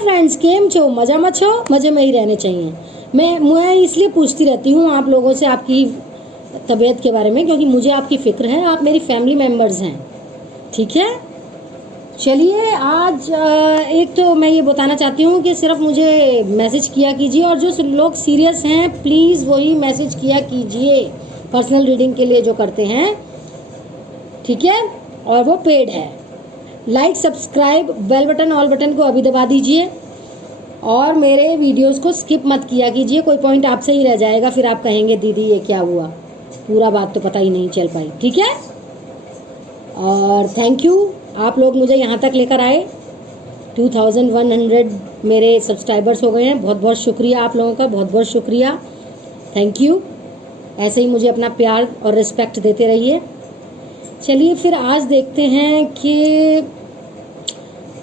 Friends, केम छो? मज़ा मत छो? मज़े में ही रहने चाहिए। मैं इसलिए पूछती रहती हूँ आप लोगों से आपकी तबीयत के बारे में, क्योंकि मुझे आपकी फ़िक्र है, आप मेरी फैमिली मेम्बर्स हैं। ठीक है, चलिए आज एक तो मैं ये बताना चाहती हूँ कि सिर्फ मुझे मैसेज किया कीजिए, और जो लोग सीरियस हैं प्लीज़ वही मैसेज किया कीजिए पर्सनल रीडिंग के लिए जो करते हैं, ठीक है, और वो पेड है। Like, subscribe, bell button, all button को अभी दबा दीजिए, और मेरे वीडियोस को स्किप मत किया कीजिए। कोई पॉइंट आपसे ही रह जाएगा, फिर आप कहेंगे दीदी ये क्या हुआ, पूरा बात तो पता ही नहीं चल पाई। ठीक है, और थैंक यू, आप लोग मुझे यहाँ तक लेकर आए। 2100 मेरे सब्सक्राइबर्स हो गए हैं। बहुत बहुत शुक्रिया आप लोगों का, बहुत बहुत शुक्रिया, थैंक यू। ऐसे ही मुझे अपना प्यार और रिस्पेक्ट देते रहिए। चलिए फिर आज देखते हैं कि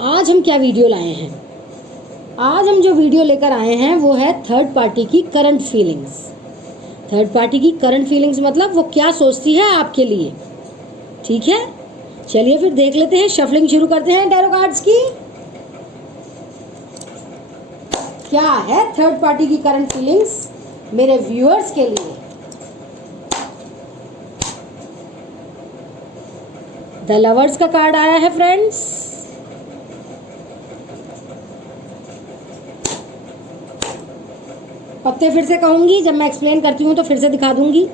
आज हम क्या वीडियो लाए हैं। आज हम जो वीडियो लेकर आए हैं वो है थर्ड पार्टी की करंट फीलिंग्स। थर्ड पार्टी की करंट फीलिंग्स मतलब वो क्या सोचती है आपके लिए। ठीक है, चलिए फिर देख लेते हैं, शफलिंग शुरू करते हैं टैरो कार्ड्स की। क्या है थर्ड पार्टी की करंट फीलिंग्स मेरे व्यूअर्स के लिए। द लवर्स का कार्ड आया है फ्रेंड्स। पत्ते फिर से कहूंगी, जब मैं एक्सप्लेन करती हूँ तो फिर से दिखा दूंगी।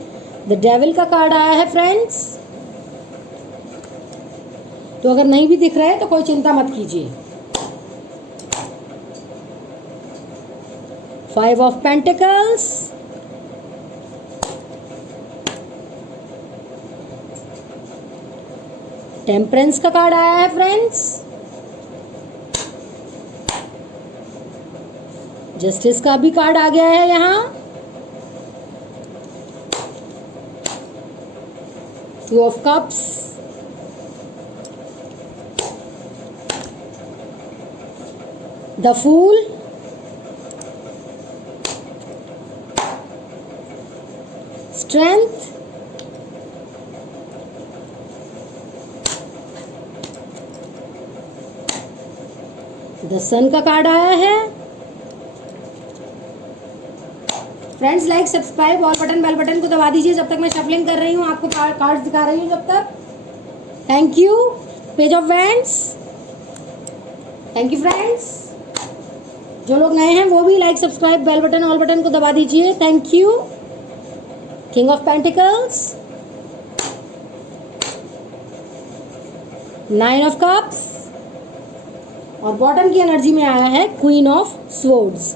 द डेविल का कार्ड आया है फ्रेंड्स। तो अगर नहीं भी दिख रहा है तो कोई चिंता मत कीजिए। 5 ऑफ पेंटिकल्स, टेम्परेंस का कार्ड आया है फ्रेंड्स। जस्टिस का भी कार्ड आ गया है यहाँ। 2 of cups, the fool, strength, the sun का कार्ड आया है। Friends, like, subscribe, all button, bell button को दबा दीजिए जब तक मैं शफलिंग कर रही हूँ, आपको कार्ड्स दिखा रही हूँ जब तक। Thank you. Page of wands, thank you friends. जो लोग नए हैं वो भी like, subscribe, bell button, all button को दबा दीजिए। Thank you. King of pentacles, 9 of cups, और बॉटम की एनर्जी में आया है क्वीन ऑफ स्वॉर्ड्स।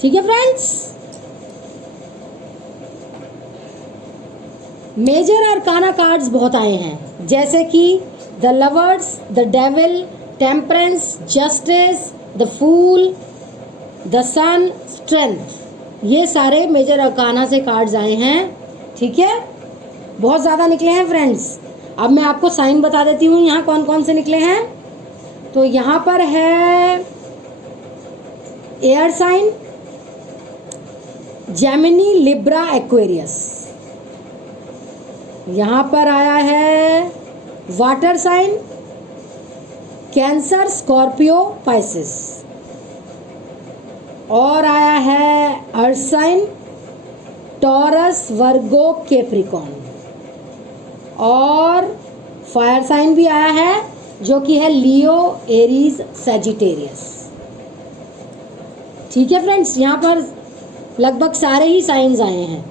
ठीक है फ्रेंड्स, मेजर अरकाना कार्ड्स बहुत आए हैं, जैसे कि the lovers, the devil, temperance, justice, the fool, the sun, strength. ये सारे मेजर अरकाना से कार्ड्स आए हैं। ठीक है, बहुत ज़्यादा निकले हैं फ्रेंड्स। अब मैं आपको साइन बता देती हूँ यहाँ कौन कौन से निकले हैं। तो यहाँ पर है air sign, Gemini, Libra, Aquarius. यहाँ पर आया है water sign, Cancer, Scorpio, Pisces. और आया है earth sign, Taurus, Virgo, Capricorn. और फायर साइन भी आया है जो कि है लियो, एरीज, सैजिटेरियस। ठीक है फ्रेंड्स, यहाँ पर लगभग सारे ही साइंस आए हैं,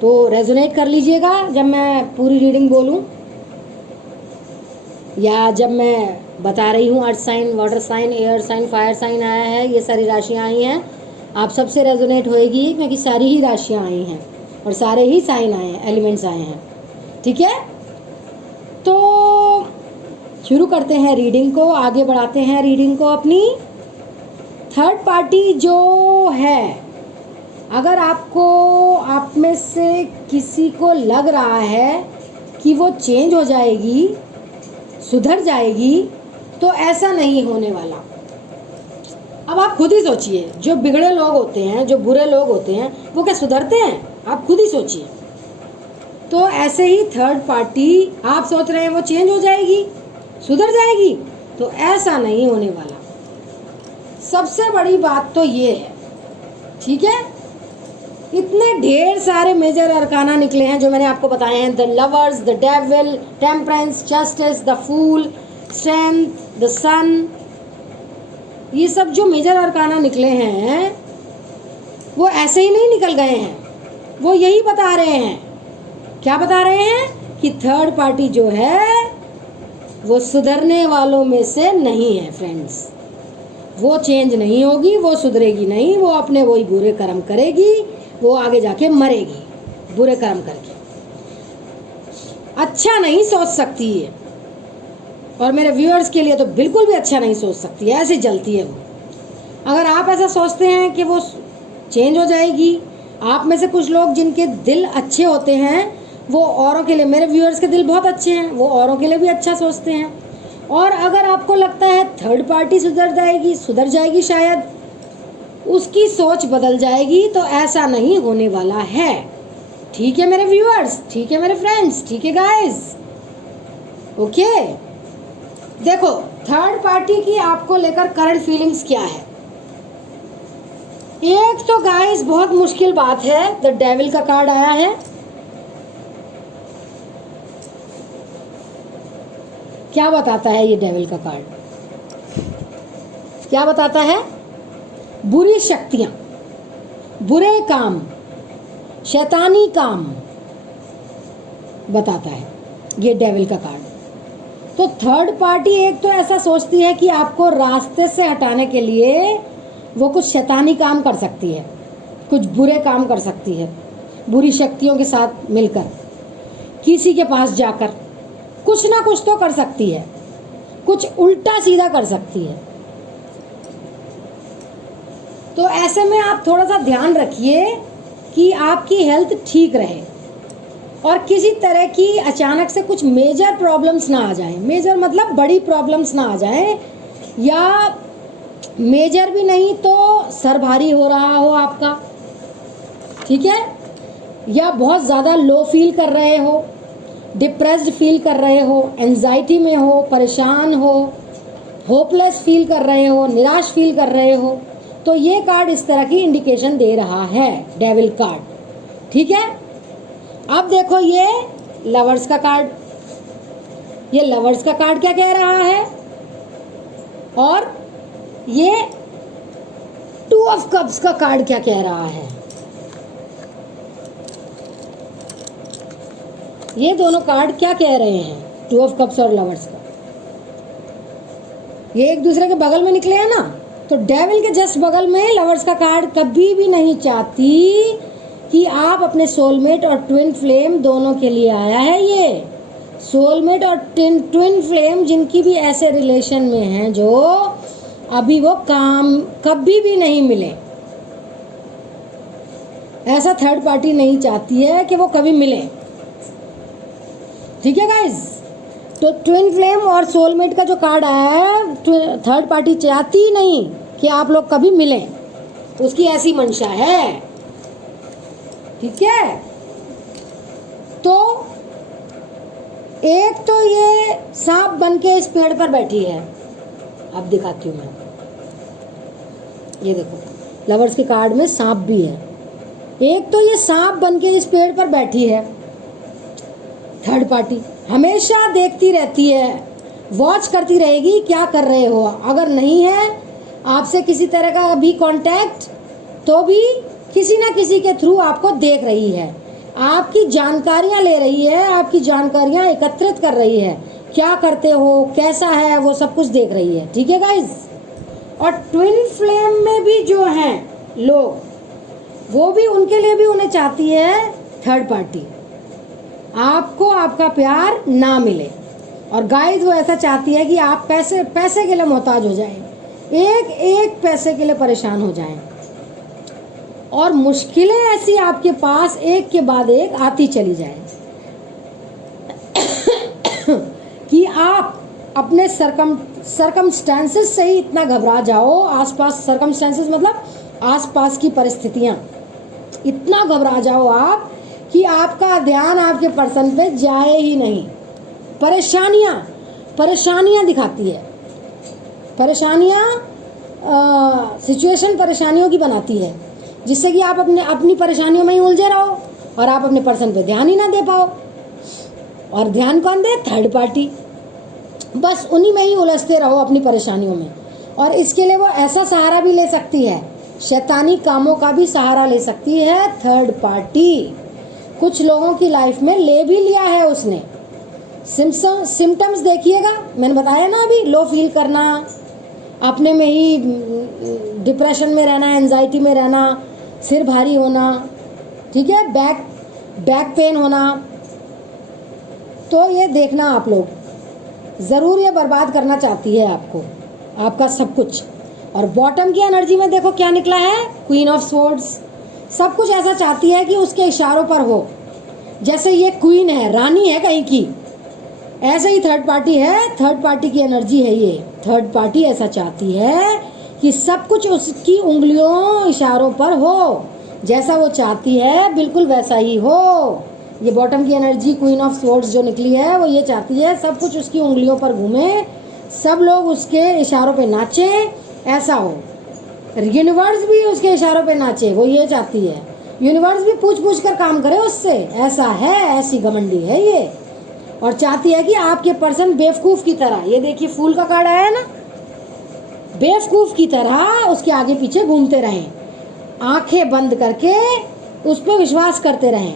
तो रेजोनेट कर लीजिएगा जब मैं पूरी रीडिंग बोलूं, या जब मैं बता रही हूँ। Earth sign, water sign, air sign, fire sign आया है, ये सारी राशियाँ आई हैं। आप सबसे रेजोनेट होएगी क्योंकि सारी ही राशियाँ आई हैं और सारे ही साइन आए हैं, एलिमेंट्स आए हैं। ठीक है, तो शुरू करते हैं रीडिंग को, आगे बढ़ाते हैं रीडिंग को अपनी। थर्ड पार्टी जो है, अगर आपको, आप में से किसी को लग रहा है कि वो चेंज हो जाएगी, सुधर जाएगी, तो ऐसा नहीं होने वाला। अब आप खुद ही सोचिए, जो बिगड़े लोग होते हैं, जो बुरे लोग होते हैं, वो क्या सुधरते हैं? आप खुद ही सोचिए। तो ऐसे ही थर्ड पार्टी, आप सोच रहे हैं वो चेंज हो जाएगी, सुधर जाएगी, तो ऐसा नहीं होने वाला। सबसे बड़ी बात तो ये है, ठीक है। इतने ढेर सारे मेजर अरकाना निकले हैं जो मैंने आपको बताए हैं, the lovers, the devil, temperance, justice, the fool, strength, the sun. ये सब जो मेजर अरकाना निकले हैं वो ऐसे ही नहीं निकल गए हैं, वो यही बता रहे हैं। क्या बता रहे हैं? कि थर्ड पार्टी जो है वो सुधरने वालों में से नहीं है फ्रेंड्स। वो चेंज नहीं होगी, वो सुधरेगी नहीं, वो अपने वही बुरे कर्म करेगी, वो आगे जाके मरेगी बुरे कर्म करके। अच्छा नहीं सोच सकती है, और मेरे व्यूअर्स के लिए तो बिल्कुल भी अच्छा नहीं सोच सकती है, ऐसे जलती है वो। अगर आप ऐसा सोचते हैं कि वो चेंज हो जाएगी, आप में से कुछ लोग जिनके दिल अच्छे होते हैं वो औरों के लिए, मेरे व्यूअर्स के दिल बहुत अच्छे हैं, वो औरों के लिए भी अच्छा सोचते हैं। और अगर आपको लगता है थर्ड पार्टी सुधर जाएगी शायद, उसकी सोच बदल जाएगी, तो ऐसा नहीं होने वाला है। ठीक है मेरे व्यूअर्स, ठीक है मेरे फ्रेंड्स, ठीक है गाइस, ओके। देखो थर्ड पार्टी की आपको लेकर करंट फीलिंग्स क्या है। एक तो गाइस बहुत मुश्किल बात है, द डेविल का कार्ड आया है। क्या बताता है ये डेविल का कार्ड? क्या बताता है? बुरी शक्तियां, बुरे काम, शैतानी काम बताता है ये डेविल का कार्ड। तो थर्ड पार्टी एक तो ऐसा सोचती है कि आपको रास्ते से हटाने के लिए वो कुछ शैतानी काम कर सकती है, कुछ बुरे काम कर सकती है, बुरी शक्तियों के साथ मिलकर, किसी के पास जाकर कुछ ना कुछ तो कर सकती है, कुछ उल्टा सीधा कर सकती है। तो ऐसे में आप थोड़ा सा ध्यान रखिए कि आपकी हेल्थ ठीक रहे और किसी तरह की अचानक से कुछ मेजर प्रॉब्लम्स ना आ जाएं। मेजर मतलब बड़ी प्रॉब्लम्स ना आ जाएं, या मेजर भी नहीं तो सर भारी हो रहा हो आपका, ठीक है, या बहुत ज़्यादा लो फील कर रहे हो, डिप्रेस्ड फील कर रहे हो, एंजाइटी में हो, परेशान हो, होपलेस फील कर रहे हो, निराश फील कर रहे हो, तो ये कार्ड इस तरह की इंडिकेशन दे रहा है, डेविल कार्ड, ठीक है। अब देखो ये लवर्स का कार्ड, ये लवर्स का कार्ड क्या कह रहा है, और ये टू ऑफ कप्स का कार्ड क्या कह रहा है। ये दोनों कार्ड क्या कह रहे हैं, टू ऑफ कप्स और लवर्स का, ये एक दूसरे के बगल में निकले हैं ना। तो डेविल के जस्ट बगल में लवर्स का कार्ड कभी भी नहीं चाहती कि आप अपने सोलमेट और ट्विन फ्लेम दोनों के लिए आया है। ये सोलमेट और ट्विन फ्लेम जिनकी भी ऐसे रिलेशन में हैं जो अभी वो काम कभी भी नहीं मिले, ऐसा थर्ड पार्टी नहीं चाहती है कि वो कभी मिले, ठीक है गाइज। तो ट्विन फ्लेम और सोलमेट का जो कार्ड आया है, थर्ड पार्टी चाहती नहीं कि आप लोग कभी मिलें, उसकी ऐसी मंशा है, ठीक है। तो एक तो ये सांप बन के इस पेड़ पर बैठी है, अब दिखाती हूँ मैं, ये देखो लवर्स के कार्ड में सांप भी है। एक तो ये सांप बन के इस पेड़ पर बैठी है, थर्ड पार्टी हमेशा देखती रहती है, वॉच करती रहेगी क्या कर रहे हो। अगर नहीं है आपसे किसी तरह का भी कांटेक्ट, तो भी किसी ना किसी के थ्रू आपको देख रही है, आपकी जानकारियां ले रही है, आपकी जानकारियां एकत्रित कर रही है, क्या करते हो, कैसा है, वो सब कुछ देख रही है, ठीक है गाइज। और ट्विन फ्लेम में भी जो हैं लोग, वो भी उनके लिए भी उन्हें चाहती है थर्ड पार्टी, आपको आपका प्यार ना मिले। और गाइज वो ऐसा चाहती है कि आप पैसे के लिए मोहताज हो जाएं, एक एक पैसे के लिए परेशान हो जाएं, और मुश्किलें ऐसी आपके पास एक के बाद एक आती चली जाएं कि आप अपने सरकमस्टेंसेस से ही इतना घबरा जाओ, आसपास सरकमस्टेंसेस मतलब आसपास की परिस्थितियां, इतना घबरा जाओ आप कि आपका ध्यान आपके पर्सन पे जाए ही नहीं। परेशानियां दिखाती है, परेशानियां सिचुएशन परेशानियों की बनाती है, जिससे कि आप अपनी परेशानियों में ही उलझे रहो और आप अपने पर्सन पे ध्यान ही ना दे पाओ। और ध्यान कौन दे? Third party. बस उन्हीं में ही उलझते रहो अपनी परेशानियों में। और इसके लिए वो ऐसा सहारा भी ले सकती है, शैतानी कामों का भी सहारा ले सकती है थर्ड पार्टी। कुछ लोगों की लाइफ में ले भी लिया है उसने। सिम्टम्स देखिएगा, मैंने बताया ना अभी, लो फील करना, अपने में ही डिप्रेशन में रहना, एंजाइटी में रहना, सिर भारी होना, ठीक है, बैक पेन होना। तो ये देखना आप लोग, ज़रूर ये बर्बाद करना चाहती है आपको, आपका सब कुछ। और बॉटम की एनर्जी में देखो क्या निकला है, क्वीन ऑफ स्वॉर्ड्स। सब कुछ ऐसा चाहती है कि उसके इशारों पर हो, जैसे ये क्वीन है, रानी है कहीं की, ऐसे ही थर्ड पार्टी है, थर्ड पार्टी की एनर्जी है ये। थर्ड पार्टी ऐसा चाहती है कि सब कुछ उसकी उंगलियों इशारों पर हो, जैसा वो चाहती है बिल्कुल वैसा ही हो। ये बॉटम की एनर्जी क्वीन ऑफ स्वॉर्ड्स जो निकली है वो ये चाहती है सब कुछ उसकी उंगलियों पर घूमे, सब लोग उसके इशारों पे नाचे, ऐसा हो। यूनिवर्स भी उसके इशारों पे नाचे, वो ये चाहती है। यूनिवर्स भी पूछ पूछ कर काम करे उससे, ऐसा है, ऐसी घमंडी है ये। और चाहती है कि आपके पर्सन बेवकूफ़ की तरह, ये देखिए फूल का कार्ड आया है ना, बेवकूफ़ की तरह उसके आगे पीछे घूमते रहें, आंखें बंद करके उस पर विश्वास करते रहें।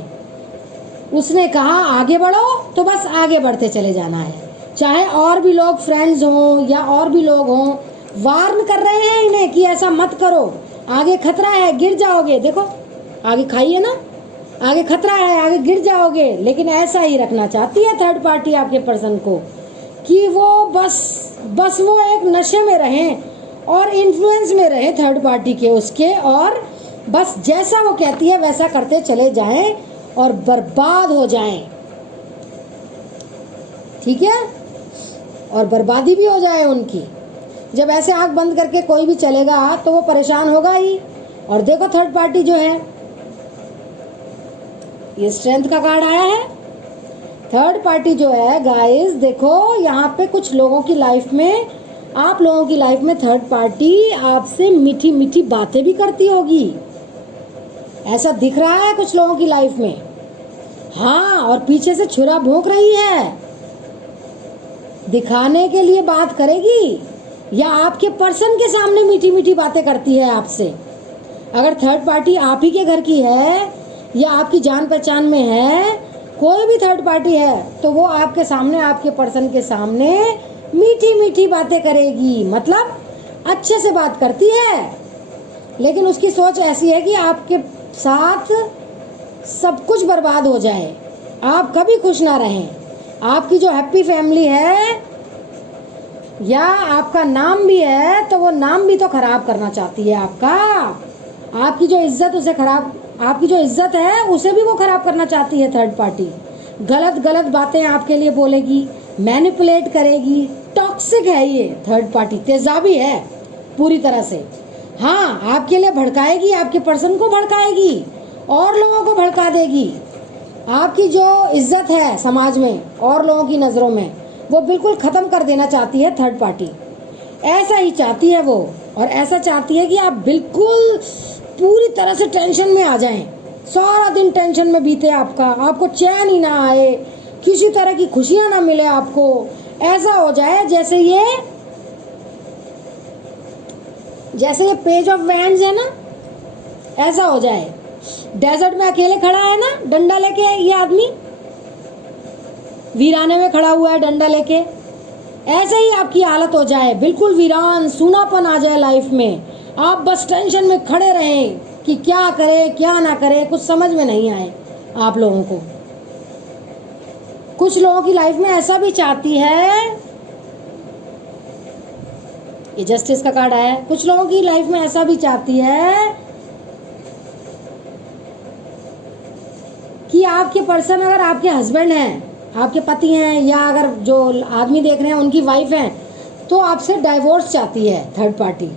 उसने कहा आगे बढ़ो तो बस आगे बढ़ते चले जाना है, चाहे और भी लोग फ्रेंड्स हों या और भी लोग हों वार्न कर रहे हैं इन्हें कि ऐसा मत करो, आगे खतरा है, गिर जाओगे। देखो आगे खाइए ना, आगे खतरा है, आगे गिर जाओगे। लेकिन ऐसा ही रखना चाहती है थर्ड पार्टी आपके पर्सन को कि वो बस वो एक नशे में रहें और इन्फ्लुएंस में रहे थर्ड पार्टी के उसके, और बस जैसा वो कहती है वैसा करते चले जाएं और बर्बाद हो जाएं, ठीक है, और बर्बादी भी हो जाए उनकी। जब ऐसे आंख बंद करके कोई भी चलेगा तो वो परेशान होगा ही। और देखो थर्ड पार्टी जो है, ये स्ट्रेंथ का कार्ड आया है। थर्ड पार्टी जो है गाइस, देखो यहाँ पे कुछ लोगों की लाइफ में, आप लोगों की लाइफ में थर्ड पार्टी आपसे मीठी मीठी बातें भी करती होगी, ऐसा दिख रहा है कुछ लोगों की लाइफ में। हाँ, और पीछे से छुरा भोंक रही है, दिखाने के लिए बात करेगी, या आपके पर्सन के सामने मीठी मीठी बातें करती है आपसे। अगर थर्ड पार्टी आप ही के घर की है या आपकी जान पहचान में है, कोई भी थर्ड पार्टी है, तो वो आपके सामने, आपके पर्सन के सामने मीठी मीठी बातें करेगी, मतलब अच्छे से बात करती है। लेकिन उसकी सोच ऐसी है कि आपके साथ सब कुछ बर्बाद हो जाए, आप कभी खुश ना रहें। आपकी जो हैप्पी फैमिली है या आपका नाम भी है, तो वो नाम भी तो खराब करना चाहती है आपका। आपकी जो इज्जत उसे खराब, आपकी जो इज्जत है उसे भी वो खराब करना चाहती है थर्ड पार्टी। गलत गलत बातें आपके लिए बोलेगी, मैनिपुलेट करेगी, टॉक्सिक है ये थर्ड पार्टी, तेजाबी है पूरी तरह से। हाँ, आपके लिए भड़काएगी, आपके पर्सन को भड़काएगी और लोगों को भड़का देगी। आपकी जो इज्जत है समाज में और लोगों की नज़रों में, वो बिल्कुल ख़त्म कर देना चाहती है थर्ड पार्टी। ऐसा ही चाहती है वो, और ऐसा चाहती है कि आप बिल्कुल पूरी तरह से टेंशन में आ जाएं, सारा दिन टेंशन में बीते आपका, आपको चैन ही ना आए, किसी तरह की खुशियाँ ना मिले आपको। ऐसा हो जाए जैसे ये पेज ऑफ वैंड्स है ना, ऐसा हो जाए। डेजर्ट में अकेले खड़ा है ना डंडा लेके, ये आदमी वीराने में खड़ा हुआ है डंडा लेके, ऐसे ही आपकी हालत हो जाए, बिल्कुल वीरान, सूनापन आ जाए लाइफ में। आप बस टेंशन में खड़े रहें कि क्या करें क्या ना करें, कुछ समझ में नहीं आए आप लोगों को। कुछ लोगों की लाइफ में ऐसा भी चाहती है, ये जस्टिस का कार्ड आया है, कुछ लोगों की लाइफ में ऐसा भी चाहती है कि आपके पर्सन, अगर आपके हस्बैंड हैं, आपके पति हैं, या अगर जो आदमी देख रहे हैं उनकी वाइफ हैं, तो आपसे डाइवोर्स चाहती है थर्ड पार्टी।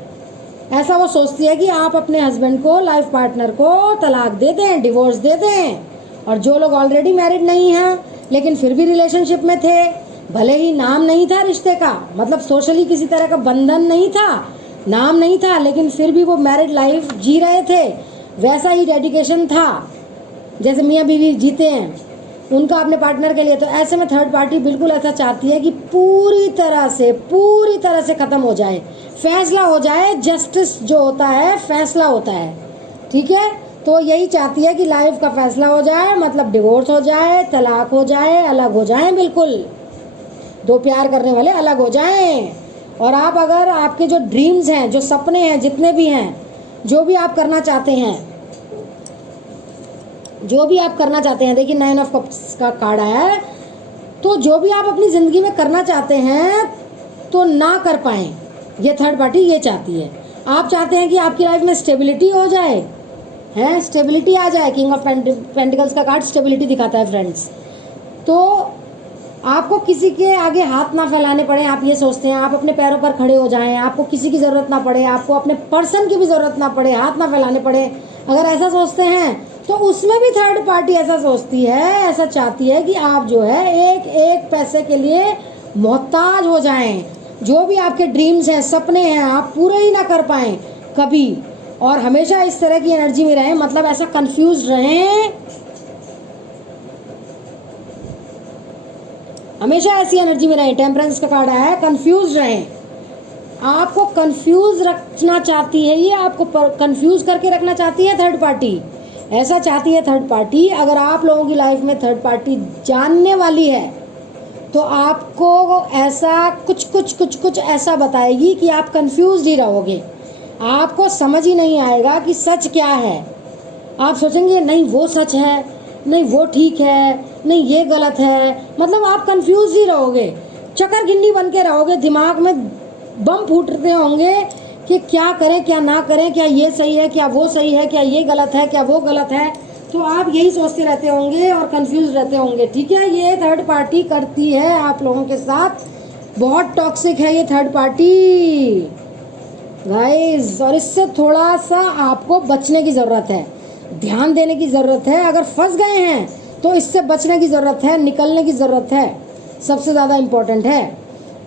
ऐसा वो सोचती है कि आप अपने हस्बैंड को, लाइफ पार्टनर को तलाक दे दें, डिवोर्स दे दें। और जो लोग ऑलरेडी मैरिड नहीं हैं लेकिन फिर भी रिलेशनशिप में थे, भले ही नाम नहीं था रिश्ते का, मतलब सोशली किसी तरह का बंधन नहीं था, नाम नहीं था लेकिन फिर भी वो मैरिड लाइफ जी रहे थे, वैसा ही डेडिकेशन था जैसे मियाँ बीवी जीते हैं उनका अपने पार्टनर के लिए। तो ऐसे में थर्ड पार्टी बिल्कुल ऐसा चाहती है कि पूरी तरह से ख़त्म हो जाए, फैसला हो जाए, जस्टिस जो होता है फैसला होता है, ठीक है। तो यही चाहती है कि लाइफ का फैसला हो जाए, मतलब डिवोर्स हो जाए, तलाक हो जाए, अलग हो जाएं, बिल्कुल दो प्यार करने वाले अलग हो जाएं। और आप अगर आपके जो ड्रीम्स हैं, जो सपने हैं, जितने भी हैं, जो भी आप करना चाहते हैं, देखिए 9 ऑफ कप्स का कार्ड आया है, तो जो भी आप अपनी ज़िंदगी में करना चाहते हैं तो ना कर पाएँ, ये थर्ड पार्टी ये चाहती है। आप चाहते हैं कि आपकी लाइफ में स्टेबिलिटी हो जाए, है स्टेबिलिटी आ जाए। किंग ऑफ पेंटिकल्स का कार्ड स्टेबिलिटी दिखाता है फ्रेंड्स। तो आपको किसी के आगे हाथ ना फैलाने पड़े, आप ये सोचते हैं, आप अपने पैरों पर खड़े हो जाएं, आपको किसी की ज़रूरत ना पड़े, आपको अपने पर्सन की भी ज़रूरत ना पड़े, हाथ ना फैलाने पड़े। अगर ऐसा सोचते हैं तो उसमें भी थर्ड पार्टी ऐसा सोचती है, ऐसा चाहती है कि आप जो है एक एक पैसे के लिए मोहताज हो जाएं। जो भी आपके ड्रीम्स हैं, सपने हैं, आप पूरे ही ना कर पाएं कभी, और हमेशा इस तरह की एनर्जी में रहें, मतलब ऐसा कंफ्यूज रहें, हमेशा ऐसी एनर्जी में रहें। टेम्परेंस का कार्ड आया है, कंफ्यूज रहें। आपको कंफ्यूज रखना चाहती है ये, आपको कंफ्यूज करके रखना चाहती है थर्ड पार्टी, ऐसा चाहती है थर्ड पार्टी। अगर आप लोगों की लाइफ में थर्ड पार्टी जानने वाली है तो आपको ऐसा कुछ ऐसा बताएगी कि आप कंफ्यूज ही रहोगे, आपको समझ ही नहीं आएगा कि सच क्या है। आप सोचेंगे नहीं वो सच है, नहीं वो ठीक है, नहीं ये गलत है, मतलब आप कंफ्यूज ही रहोगे, चक्कर गिन्नी बन के रहोगे, दिमाग में बम फूटते होंगे कि क्या करें क्या ना करें, क्या ये सही है क्या वो सही है, क्या ये गलत है क्या वो गलत है। तो आप यही सोचते रहते होंगे और कंफ्यूज रहते होंगे, ठीक है। ये थर्ड पार्टी करती है आप लोगों के साथ, बहुत टॉक्सिक है ये थर्ड पार्टी गाइस, और इससे थोड़ा सा आपको बचने की ज़रूरत है, ध्यान देने की ज़रूरत है। अगर फंस गए हैं तो इससे बचने की ज़रूरत है, निकलने की ज़रूरत है, सबसे ज़्यादा इम्पोर्टेंट है।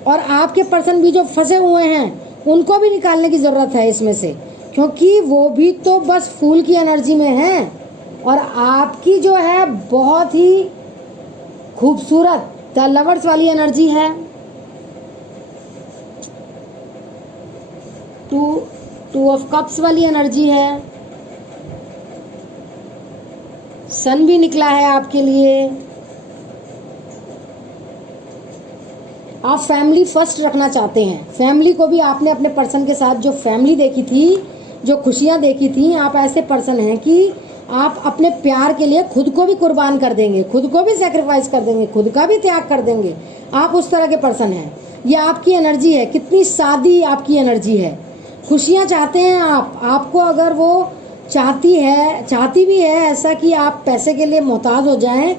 और आपके पर्सन भी जो फंसे हुए हैं उनको भी निकालने की ज़रूरत है इसमें से, क्योंकि वो भी तो बस फूल की एनर्जी में हैं और आपकी जो है बहुत ही खूबसूरत द लवर्स वाली एनर्जी है। टू ऑफ कप्स वाली एनर्जी है, सन भी निकला है आपके लिए। आप फैमिली फर्स्ट रखना चाहते हैं, फैमिली को भी आपने अपने पर्सन के साथ जो फैमिली देखी थी, जो खुशियां देखी थी, आप ऐसे पर्सन हैं कि आप अपने प्यार के लिए खुद को भी कुर्बान कर देंगे, खुद को भी सेक्रीफाइस कर देंगे, खुद का भी त्याग कर देंगे, आप उस तरह के पर्सन हैं। ये आपकी एनर्जी है, कितनी सादी आपकी एनर्जी है। खुशियाँ चाहते हैं आप, आपको अगर वो चाहती भी है ऐसा कि आप पैसे के लिए मोहताज हो जाएं,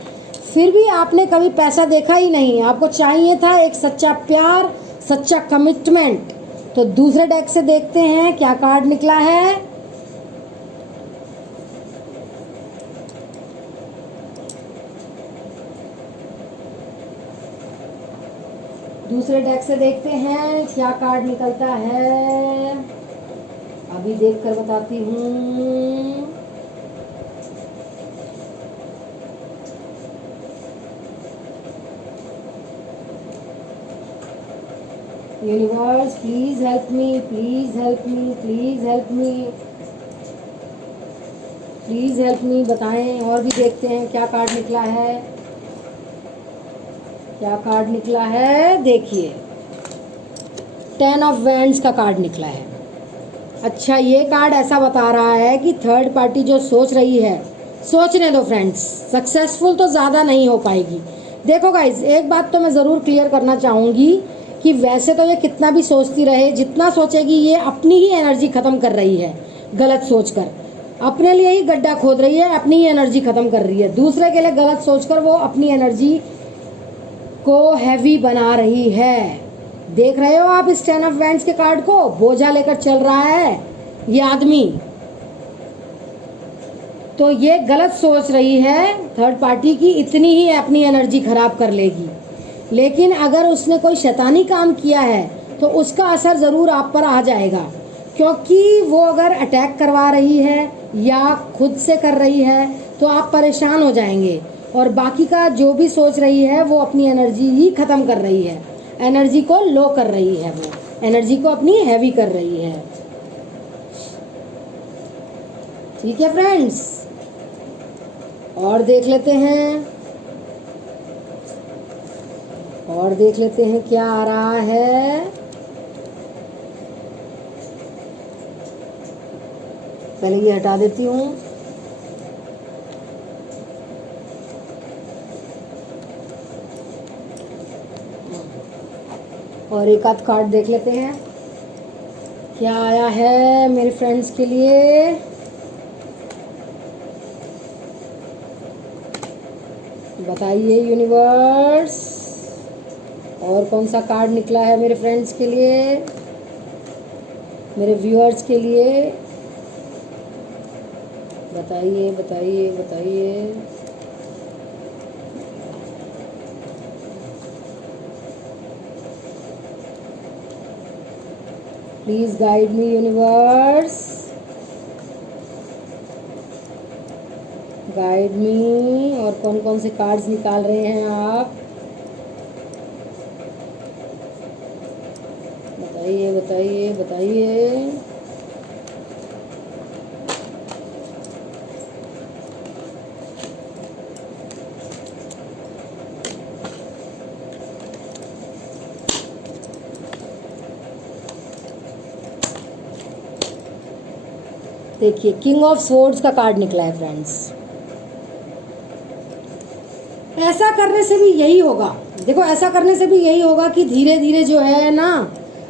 फिर भी आपने कभी पैसा देखा ही नहीं, आपको चाहिए था एक सच्चा प्यार, सच्चा कमिटमेंट। तो दूसरे डेक से देखते हैं क्या कार्ड निकला है। दूसरे डेक से देखते हैं क्या कार्ड निकलता है, अभी देखकर बताती हूँ। Universe please help me, please help me, please help me, please help me, बताएं। और भी देखते हैं क्या कार्ड निकला है, क्या कार्ड निकला है। देखिए 10 ऑफ वैंड्स का कार्ड निकला है। अच्छा, ये कार्ड ऐसा बता रहा है कि थर्ड पार्टी जो सोच रही है, सोचने दो फ्रेंड्स, सक्सेसफुल तो ज़्यादा नहीं हो पाएगी। देखो गाइज, एक बात तो मैं ज़रूर क्लियर करना चाहूँगी कि वैसे तो ये कितना भी सोचती रहे, जितना सोचेगी, ये अपनी ही एनर्जी ख़त्म कर रही है गलत सोचकर, अपने लिए ही गड्ढा खोद रही है, अपनी ही एनर्जी ख़त्म कर रही है। दूसरे के लिए गलत सोचकर वो अपनी एनर्जी को हैवी बना रही है। देख रहे हो आप इस 10 ऑफ वैंड्स के कार्ड को, बोझा लेकर चल रहा है ये आदमी। तो ये गलत सोच रही है थर्ड पार्टी की, इतनी ही अपनी एनर्जी खराब कर लेगी। लेकिन अगर उसने कोई शैतानी काम किया है तो उसका असर ज़रूर आप पर आ जाएगा। क्योंकि वो अगर अटैक करवा रही है या खुद से कर रही है तो आप परेशान हो जाएंगे, और बाकी का जो भी सोच रही है वो अपनी एनर्जी ही ख़त्म कर रही है, एनर्जी को लो कर रही है, वो एनर्जी को अपनी हैवी कर रही है। ठीक है फ्रेंड्स, और देख लेते हैं, और देख लेते हैं क्या आ रहा है। पहले ये हटा देती हूँ। और एक आध कार्ड देख लेते हैं क्या आया है मेरे फ्रेंड्स के लिए। बताइए यूनिवर्स, और कौन सा कार्ड निकला है मेरे फ्रेंड्स के लिए, मेरे व्यूअर्स के लिए। बताइए बताइए बताइए। Please guide me universe, guide me. और कौन कौन से कार्ड्स निकाल रहे हैं आप, बताइए बताइए बताइए। देखिए किंग ऑफ स्वॉर्ड्स का कार्ड निकला है फ्रेंड्स। ऐसा करने से भी यही होगा, देखो ऐसा करने से भी यही होगा कि धीरे धीरे जो है ना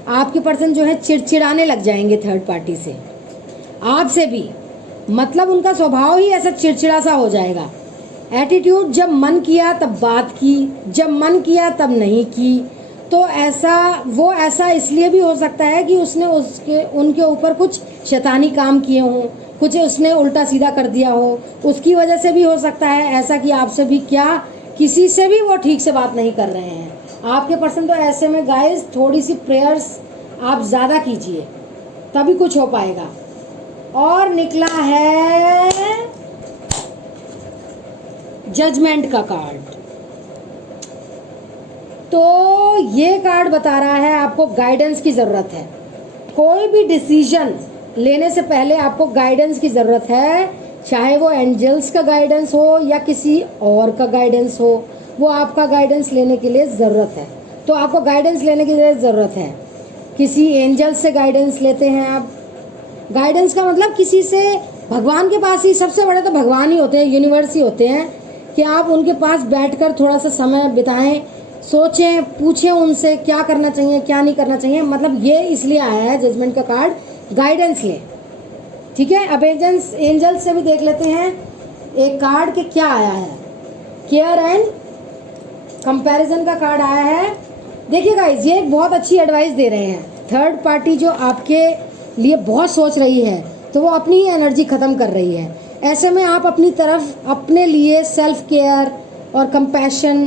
आपके पर्सन जो है चिड़चिड़ाने लग जाएंगे थर्ड पार्टी से, आपसे भी। मतलब उनका स्वभाव ही ऐसा चिड़चिड़ा सा हो जाएगा। एटीट्यूड, जब मन किया तब बात की, जब मन किया तब नहीं की। तो ऐसा वो ऐसा इसलिए भी हो सकता है कि उसने उनके ऊपर कुछ शैतानी काम किए हों, कुछ उसने उल्टा सीधा कर दिया हो, उसकी वजह से भी हो सकता है ऐसा कि आपसे भी क्या किसी से भी वो ठीक से बात नहीं कर रहे हैं आपके पर्सन। तो ऐसे में गाइस थोड़ी सी प्रेयर्स आप ज़्यादा कीजिए तभी कुछ हो पाएगा। और निकला है जजमेंट का कार्ड। तो ये कार्ड बता रहा है आपको गाइडेंस की ज़रूरत है। कोई भी डिसीजन लेने से पहले आपको गाइडेंस की ज़रूरत है, चाहे वो एंजल्स का गाइडेंस हो या किसी और का गाइडेंस हो, वो आपका गाइडेंस लेने के लिए ज़रूरत है। तो आपको गाइडेंस लेने की ज़रूरत है। किसी एंजल से गाइडेंस लेते हैं आप। गाइडेंस का मतलब किसी से, भगवान के पास ही, सबसे बड़े तो भगवान ही होते हैं, यूनिवर्स ही होते हैं, कि आप उनके पास बैठकर थोड़ा सा समय बिताएं, सोचें, पूछें उनसे क्या करना चाहिए क्या नहीं करना चाहिए। मतलब ये इसलिए आया है जजमेंट का कार्ड, गाइडेंस ले। ठीक है, अब एंजल से भी देख लेते हैं एक कार्ड के क्या आया है। केयर एंड कंपैरिजन का कार्ड आया है। देखिए गाइस, ये एक बहुत अच्छी एडवाइस दे रहे हैं। थर्ड पार्टी जो आपके लिए बहुत सोच रही है तो वो अपनी ही एनर्जी ख़त्म कर रही है। ऐसे में आप अपनी तरफ अपने लिए सेल्फ केयर और कंपैशन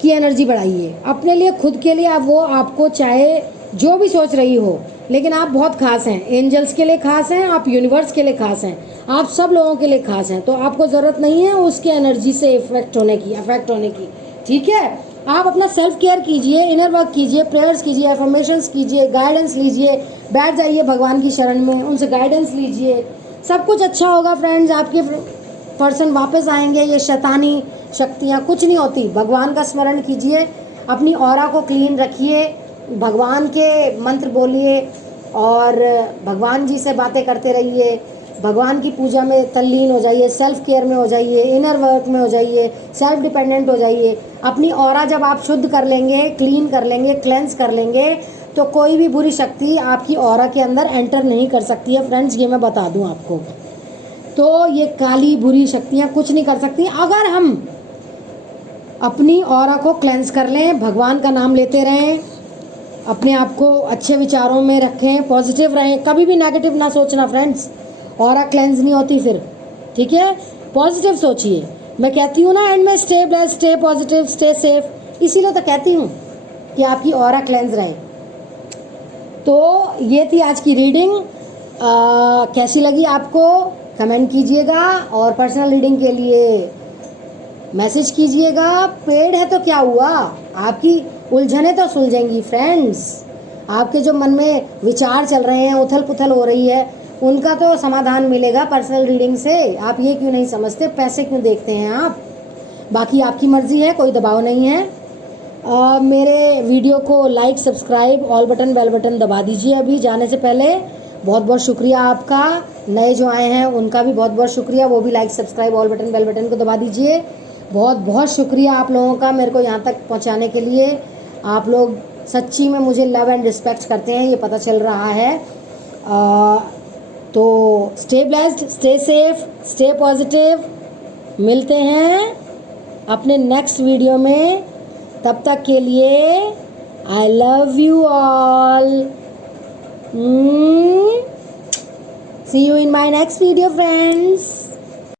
की एनर्जी बढ़ाइए अपने लिए, खुद के लिए। आप वो आपको चाहे जो भी सोच रही हो, लेकिन आप बहुत खास हैं, एंजल्स के लिए खास हैं, आप यूनिवर्स के लिए खास हैं, आप सब लोगों के लिए खास हैं। तो आपको ज़रूरत नहीं है उसके एनर्जी से अफेक्ट होने की। ठीक है, आप अपना सेल्फ केयर कीजिए, इनर वर्क कीजिए, प्रेयर्स कीजिए, एफर्मेशंस कीजिए, गाइडेंस लीजिए, बैठ जाइए भगवान की शरण में, उनसे गाइडेंस लीजिए, सब कुछ अच्छा होगा फ्रेंड्स। आपके पर्सन वापस आएंगे। ये शैतानी शक्तियाँ कुछ नहीं होती। भगवान का स्मरण कीजिए, अपनी ऑरा को क्लीन रखिए, भगवान के मंत्र बोलिए और भगवान जी से बातें करते रहिए, भगवान की पूजा में तल्लीन हो जाइए, सेल्फ केयर में हो जाइए, इनर वर्क में हो जाइए, सेल्फ डिपेंडेंट हो जाइए। अपनी ऑरा जब आप शुद्ध कर लेंगे, क्लीन कर लेंगे, क्लेंस कर लेंगे, तो कोई भी बुरी शक्ति आपकी ऑरा के अंदर एंटर नहीं कर सकती है फ्रेंड्स। ये मैं बता दूं आपको। तो ये काली बुरी शक्तियाँ कुछ नहीं कर सकती अगर हम अपनी ऑरा को क्लेंस कर लें, भगवान का नाम लेते रहें, अपने आप को अच्छे विचारों में रखें, पॉजिटिव रहें, कभी भी नेगेटिव ना सोचना फ्रेंड्स। ऑरा क्लेंस नहीं होती फिर। ठीक है, पॉजिटिव सोचिए। मैं कहती हूँ ना एंड में, stay blessed, stay positive, stay safe, इसीलिए तो कहती हूँ कि आपकी ऑरा क्लेंस रहे। तो ये थी आज की रीडिंग। कैसी लगी आपको कमेंट कीजिएगा, और पर्सनल रीडिंग के लिए मैसेज कीजिएगा। पेड है तो क्या हुआ, आपकी उलझनें तो सुलझेंगी फ्रेंड्स। आपके जो मन में विचार चल रहे हैं, उथल पुथल हो रही है, उनका तो समाधान मिलेगा पर्सनल रीडिंग से। आप ये क्यों नहीं समझते, पैसे क्यों देखते हैं आप? बाकी आपकी मर्ज़ी है, कोई दबाव नहीं है। मेरे वीडियो को like, subscribe, all button, bell button दबा दीजिए अभी जाने से पहले। बहुत बहुत शुक्रिया आपका। नए जो आए हैं उनका भी बहुत बहुत शुक्रिया, वो भी like, subscribe, all button, bell button को दबा दीजिए। बहुत बहुत शुक्रिया आप लोगों का मेरे को यहाँ तक पहुँचाने के लिए। आप लोग सच्ची में मुझे लव एंड रिस्पेक्ट करते हैं, ये पता चल रहा है। तो stay blessed, stay safe, stay positive. मिलते हैं अपने नेक्स्ट वीडियो में, तब तक के लिए I love you all. See you in my next video friends.